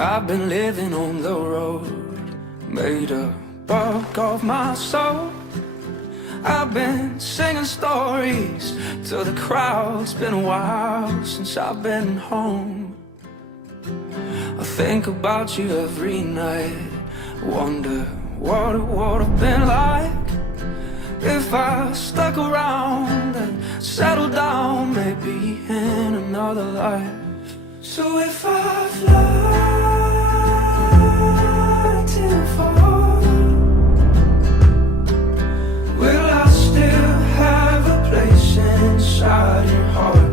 I've been living on the road, made a buck of my soul. I've been singing stories to the crowd. It's been a while since I've been home. I think about you every night, wonder what it would have been like if I stuck around and settled down, maybe in another life. So if I fly too far, will I still have a place inside your heart?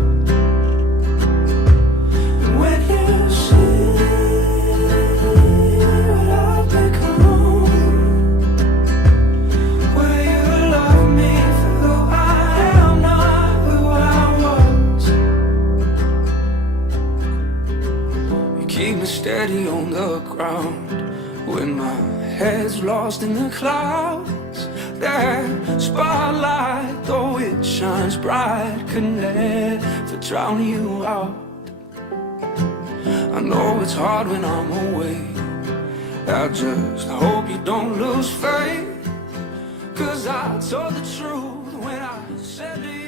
And when you see what I've become, will you love me for who I am, not who I was? You keep me steady on the ground when my head's lost in the clouds. That spotlight, though it shines bright, could never drown you out. I know it's hard when I'm away, I just hope you don't lose faith, 'cause I told the truth when I said to you